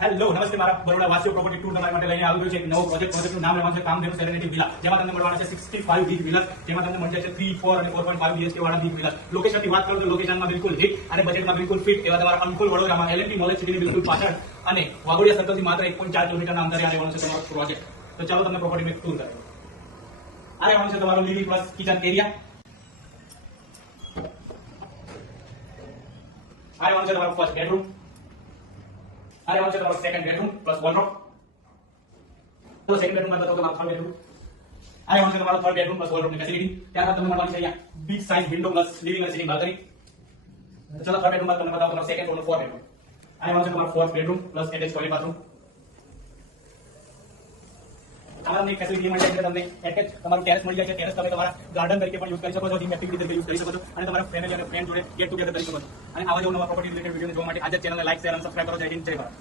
Hello નમસ્તે મારા Baroda વાસીઓ property tour તમારા માટે લઈને આવ્યો છે એક નવો પ્રોજેક્ટનું નામ લેવાનું છે કામધેનુ સેરેનિટી વિલા, જેમાં તમને મળવાના છે 65 બીચ વિલા, જેમાં તમને મળી જશે 3, 4 અને 4.5 BHK વાળા બીચ વિલા. લોકેશનની વાત કરું તો લોકેશનમાં બિલકુલ હિટ અને બજેટમાં બિલકુલ ફિટ એવા તમારા અંકુલ વડોદરામાં એલએનટી નોલેજ સિટીની બિલકુલ પાછળ અને વાઘોડિયા સર્કલથી માત્ર 1.4 કિલોમીટરના અંતરે રહેવાનું છે તમારો પ્રોજેક્ટ. તો ચાલો તમને પ્રોપર્ટી મેં ટૂર કરાવું. આ રહેવાનું છે તમારો લિવિંગ પ્લસ કિચન એરિયા. આ રહેવાનું છે તમારો ફર્સ્ટ બેડરૂમ. આ રહેવાનું છે તમારો સેકન્ડ બેડરૂમ પ્લસ વોર્ડરોબ. તો સેકન્ડ બેડરૂમ માં તો તમારો થર્ડ બેડરૂમ. આ રહેવાનું છે તમારો થર્ડ બેડરૂમ પ્લસ વોર્ડરોબની ફેસિલિટી. ત્યારબાદ તમને મળવાની છે અહીંયા big size window plus living અને સિટિંગ બાલ્કની. ચલો થર્ડ બેડરૂમ માં તમને બતાવો તમારો સેકન્ડ ફ્લોર નો ફોર્થ બેડરૂમ. આ રહેવાનું છે તમારો fourth bedroom plus attach toilet bathroom. આની ફેસિલિટી મળી જાય છે તમને એટેચ તમારું ટેરેસ મળી જાય છે. ટેરેસ તમે તમારા ગાર્ડન તરીકે પણ યુઝ કરી શકો છો, જીમ એક્ટિવિટી તરીકે યુઝ કરી શકો છો અને તમારા ફેમિલી અને ફ્રેન્ડ જોડે ગેટ ટુગેધર કરી શકો છો. અને આવા જ નવા પ્રોપર્ટી રિલેટેડ વિડિયો જોવા માટે આજે ચેનલને લાઈક, શેર અને સબસ્ક્રાઇબ કરો. જય હિન્દ, જય ભારત.